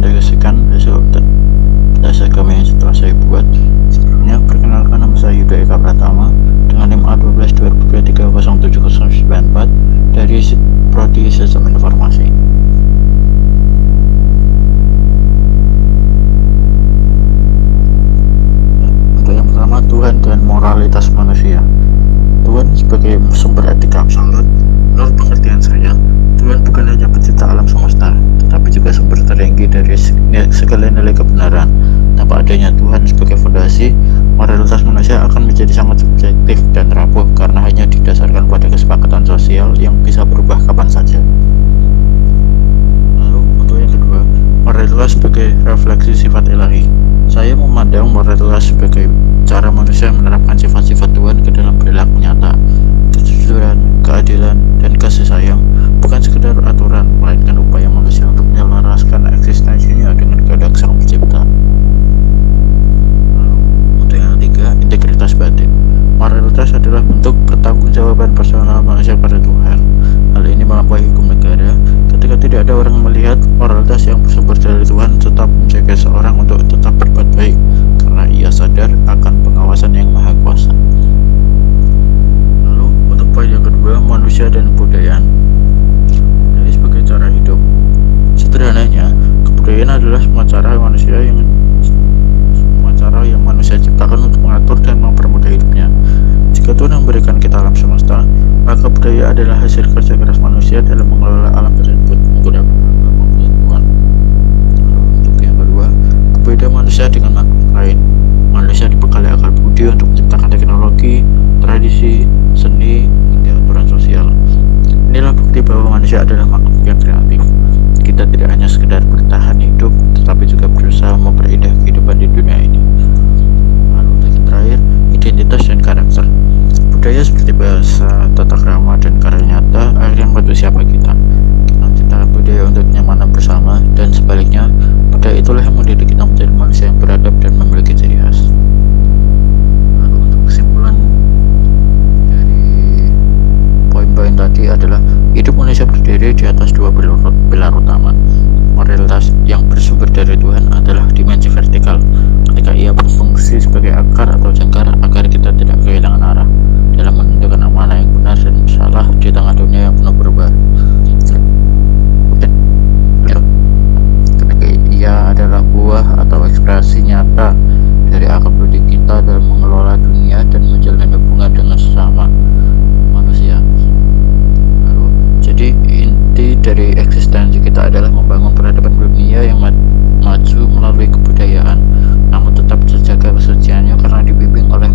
merekomendasikan hasil tes agama yang setelah saya buat. Sebelumnya, perkenalkan, nama saya Yuda Eka Pratama dengan NIM A12 2023 07094 dari Prodi Sistem Informasi. Untuk yang pertama, Tuhan dan moralitas manusia. Tuhan sebagai sumber etika absolut. Menurut pengertian saya, Tuhan bukan hanya pencipta alam semesta, tetapi juga sumber tertinggi dari segala nilai kebenaran. Tanpa adanya Tuhan sebagai fondasi, moralitas manusia akan menjadi sangat subjektif dan rapuh karena hanya didasarkan pada kesepakatan sosial yang bisa berubah kapan saja. Lalu untuk yang kedua, moralitas sebagai refleksi sifat ilahi. Saya memandang moralitas sebagai cara manusia menerapkan sifat-sifat Tuhan ke dalam perilaku nyata. Kejujuran, keadilan, dan kasih sayang bukan sekedar aturan, melainkan upaya manusia untuk menyelaraskan eksistensinya dengan kehendak Sang Pencipta. Lalu, untuk yang ketiga, integritas batin. Moralitas adalah bentuk pertanggungjawaban personal manusia pada Tuhan. Hal ini melampaui hukum negara. Ketika tidak ada orang melihat, moralitas yang bersumber dari Tuhan tetap menjaga seorang untuk tetap berbuat baik, karena ia sadar akan pengawasan yang maha kuasa. Lalu, untuk poin yang kedua, manusia dan kebudayaan. Budaya sebagai cara hidup. Sederhananya, kebudayaan adalah semua cara yang manusia ciptakan untuk mengatur dan mempermudah hidupnya. Jika Tuhan memberikan kita alam semesta, maka budaya adalah hasil kerja keras manusia dalam mengelola alam tersebut menggunakan pengetahuan. Lalu untuk yang kedua, berbeda manusia dengan makhluk lain. Manusia dibekali akal budi untuk menciptakan teknologi, tradisi, seni, hingga aturan sosial. Inilah bukti bahwa manusia adalah makhluk yang kreatif. Kita tidak hanya sekedar bertahan hidup, tetapi juga berusaha memperindah kehidupan di dunia ini. Lalu untuk yang terakhir, identitas dan karakter. Budaya seperti bahasa, tata krama, dan karya nyata akhirnya membentuk siapa kita. Kita menciptakan budaya untuk kenyamanan bersama, dan sebaliknya, budaya itulah yang mendidik kita menjadi manusia yang beradab dan memiliki ciri khas. Lalu untuk kesimpulan dari poin-poin tadi adalah hidup manusia berdiri di atas dua pilar utama. Moralitas yang bersumber dari Tuhan adalah dimensi vertikal, ketika ia berfungsi sebagai akar atau jangkar agar kita tidak kehilangan arah dalam menentukan mana yang benar dan salah di tengah dunia yang penuh perubahan. Ia adalah buah atau ekspresi nyata dari akal budi kita dalam mengelola dunia dan menjalin hubungan dengan sesama manusia. Lalu, jadi inti dari eksistensi kita adalah membangun peradaban dunia yang maju melalui kebudayaan, namun tetap terjaga kesuciannya karena dibimbing oleh